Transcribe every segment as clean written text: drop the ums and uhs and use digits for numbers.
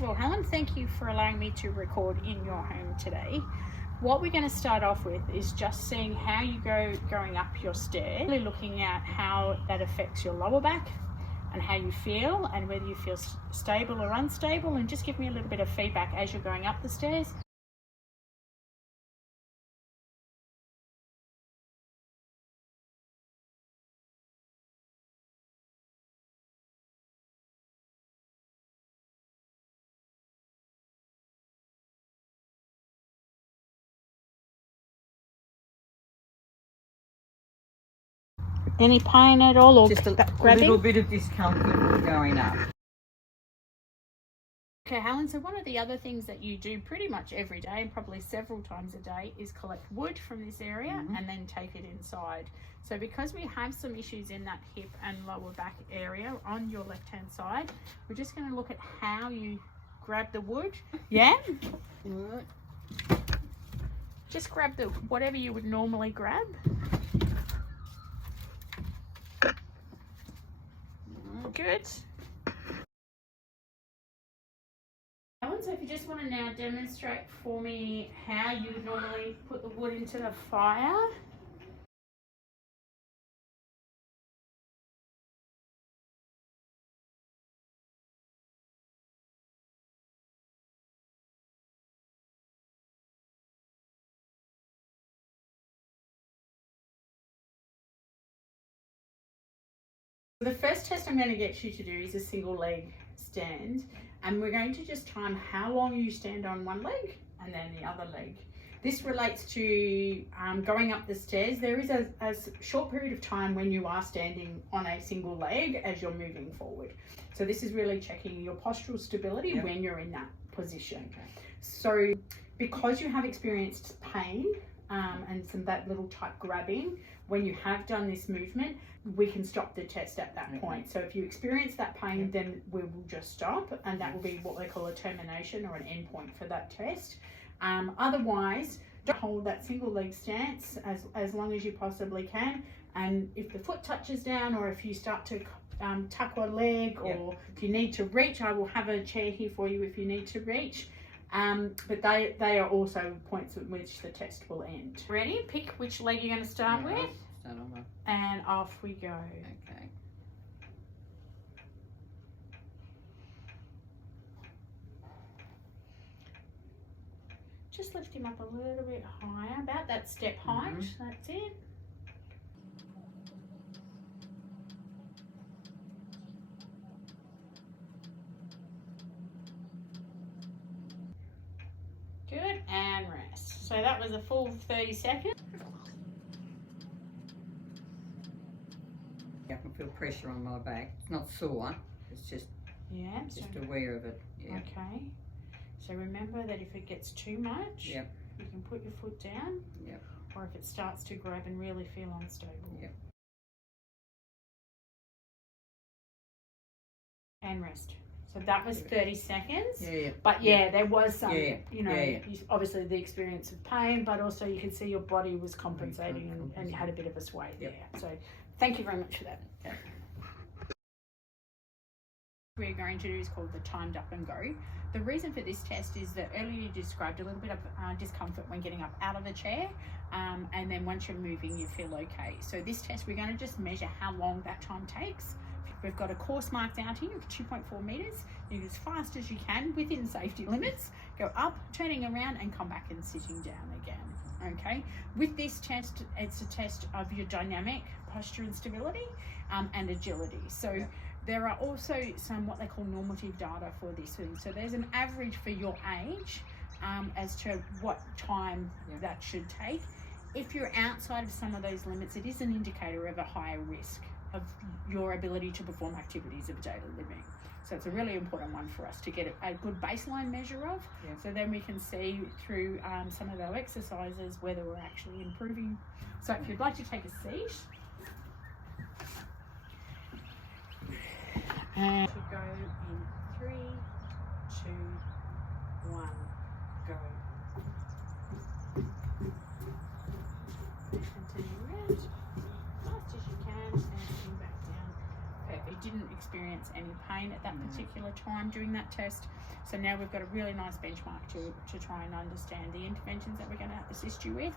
Well, Helen, thank you for allowing me to record in your home today. What we're going to start off with is just seeing how you going up your stairs, really looking at how that affects your lower back and how you feel and whether you feel stable or unstable, and just give me a little bit of feedback as you're going up the stairs. Any pain at all, or just a little bit of discomfort going up? Okay, Helen, so one of the other things that you do pretty much every day, and probably several times a day, is collect wood from this area and then take it inside. So because we have some issues in that hip and lower back area on your left hand side, we're just going to look at how you grab the wood. Yeah? Just grab the whatever you would normally grab. Good. So if you just want to now demonstrate for me how you would normally put the wood into the fire. The first test I'm going to get you to do is a single leg stand, and we're going to just time how long you stand on one leg and then the other leg. This relates to going up the stairs. There is a short period of time when you are standing on a single leg as you're moving forward. So this is really checking your postural stability when you're in that position. So because you have experienced pain and that little tight grabbing, when you have done this movement, we can stop the test at that point. So if you experience that pain, then we will just stop, and that will be what they call a termination or an end point for that test. Otherwise, don't hold that single leg stance as long as you possibly can. And if the foot touches down, or if you start to tuck a leg, or if you need to reach, I will have a chair here for you if you need to reach. But they are also points at which the test will end. Ready? Pick which leg you're going to start with. Start on one. And off we go. Okay. Just lift him up a little bit higher, about that step height. That's it. Good, and rest. So that was a full 30 seconds. I can feel pressure on my back. It's not sore, it's just aware of it. Okay. So remember that if it gets too much, you can put your foot down. Or if it starts to grab and really feel unstable. And rest. So that was 30 seconds. But there was some, obviously the experience of pain, but also you could see your body was compensating and had a bit of a sway there. So thank you very much for that. We're going to do is called the timed up and go. The reason for this test is that earlier you described a little bit of discomfort when getting up out of the chair, and then once you're moving you feel okay. So this test we're going to just measure how long that time takes. We've got a course marked out here of 2.4 meters. You go as fast as you can within safety limits. Go up, turning around, and come back and sitting down again. Okay. With this test, it's a test of your dynamic posture and stability and agility. So there are also some what they call normative data for this thing. So there's an average for your age as to what time that should take. If you're outside of some of those limits, it is an indicator of a higher risk of your ability to perform activities of daily living. So it's a really important one for us to get a good baseline measure of, so then we can see through some of our exercises whether we're actually improving. So if you'd like to take a seat, and to go in 3, 2, 1, go. Continue around as fast as you can and come back down. Perfect. Didn't experience any pain at that particular time during that test. So now we've got a really nice benchmark to try and understand the interventions that we're going to assist you with.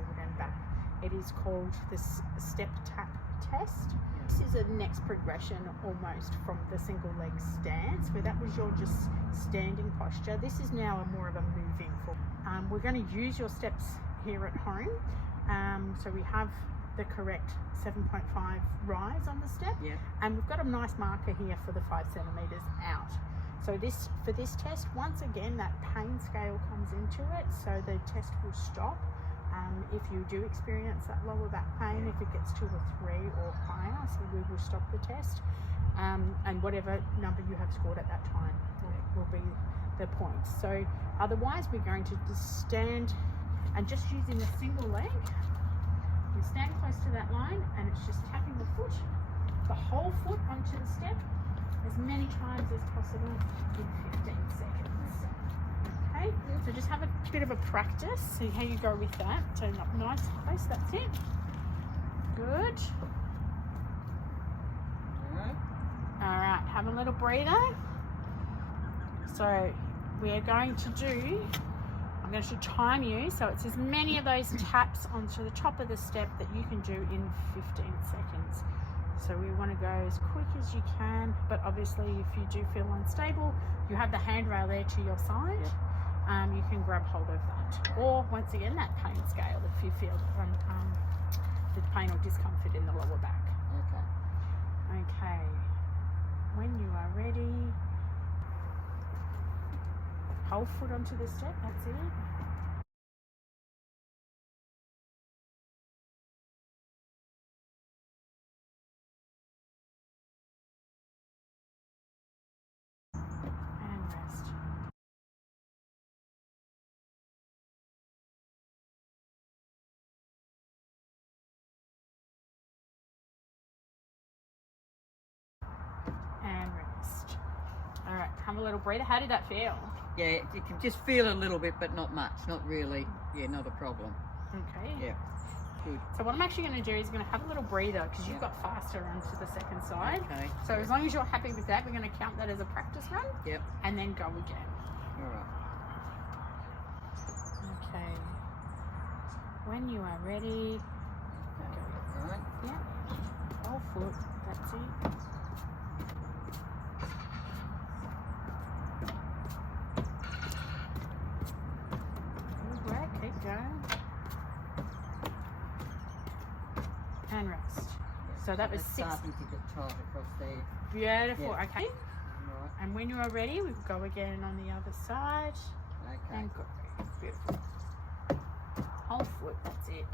And back. It is called the step tap test. This is a next progression almost from the single leg stance, where that was your just standing posture. This is now more of a moving forward. We're going to use your steps here at home. So we have the correct 7.5 rise on the step, and we've got a nice marker here for the 5 centimeters out. So for this test, once again, that pain scale comes into it, so the test will stop. If you do experience that lower back pain, if it gets to a 3 or higher, so we will stop the test, and whatever number you have scored at that time will be the points. So otherwise, we're going to just stand and just using a single leg. We stand close to that line, and it's just tapping the foot, the whole foot onto the step as many times as possible in 15 seconds. Okay, so just have a bit of a practice, see how you go with that. So nice close, that's it. Good. All right, have a little breather. So we are going to do, I'm going to time you, so it's as many of those taps onto the top of the step that you can do in 15 seconds. So we want to go as quick as you can, but obviously if you do feel unstable, you have the handrail there to your side. You can grab hold of that. Or once again, that pain scale if you feel the pain or discomfort in the lower back. Okay. When you are ready, whole foot onto the step, that's it. And rest. And rest. All right, have a little breather. How did that feel? Yeah, you can just feel a little bit, but not much. Not really. Yeah, not a problem. Okay. Yeah. Good. So what I'm actually going to do is going to have a little breather because you've got faster onto the second side. Okay. So as long as you're happy with that, we're going to count that as a practice run. Yep. And then go again. All right. Okay. When you are ready, go. All right. Yeah. Whole foot. That's it. Good work. Keep going. And rest. So that was 6. Starting to get tight across there. Beautiful. Yeah. Okay. All right. And when you are ready, we will go again on the other side. Okay. And go. Beautiful. Whole foot. That's it.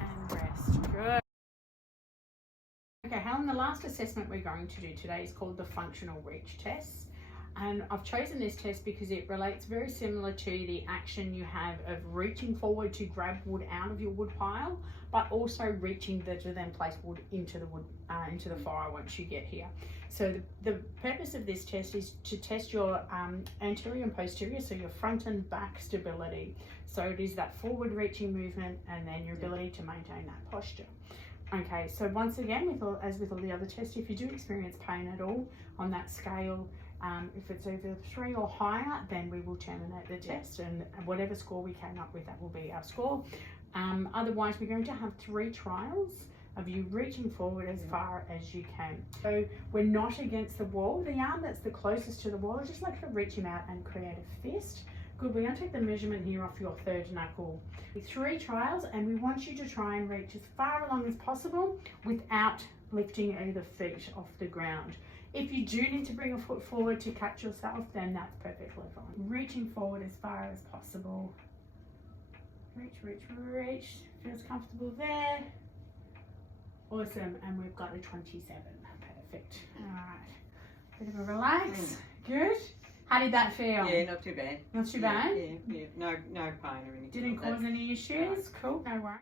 And rest. Good. Okay, Helen, the last assessment we're going to do today is called the functional reach test. And I've chosen this test because it relates very similar to the action you have of reaching forward to grab wood out of your wood pile, but also reaching to then place wood into the wood into the fire once you get here. So the purpose of this test is to test your anterior and posterior, so your front and back stability. So it is that forward reaching movement and then your ability to maintain that posture. Okay, so once again, as with all the other tests, if you do experience pain at all on that scale, if it's over 3 or higher, then we will terminate the test, and whatever score we came up with, that will be our score. Otherwise, we're going to have 3 trials of you reaching forward as far as you can. So we're not against the wall. The arm that's the closest to the wall, I just like to reach him out and create a fist. Good, we're going to take the measurement here off your 3rd knuckle. 3 trials, and we want you to try and reach as far along as possible without lifting either feet off the ground. If you do need to bring a foot forward to catch yourself, then that's perfectly fine. Reaching forward as far as possible. Reach, reach, reach. Feels comfortable there. Awesome, and we've got a 27. Perfect. All right. Bit of a relax. Good. How did that feel? Yeah, not too bad. Not too bad? Yeah. No pain or anything. Didn't cause any issues? Cool, no worries.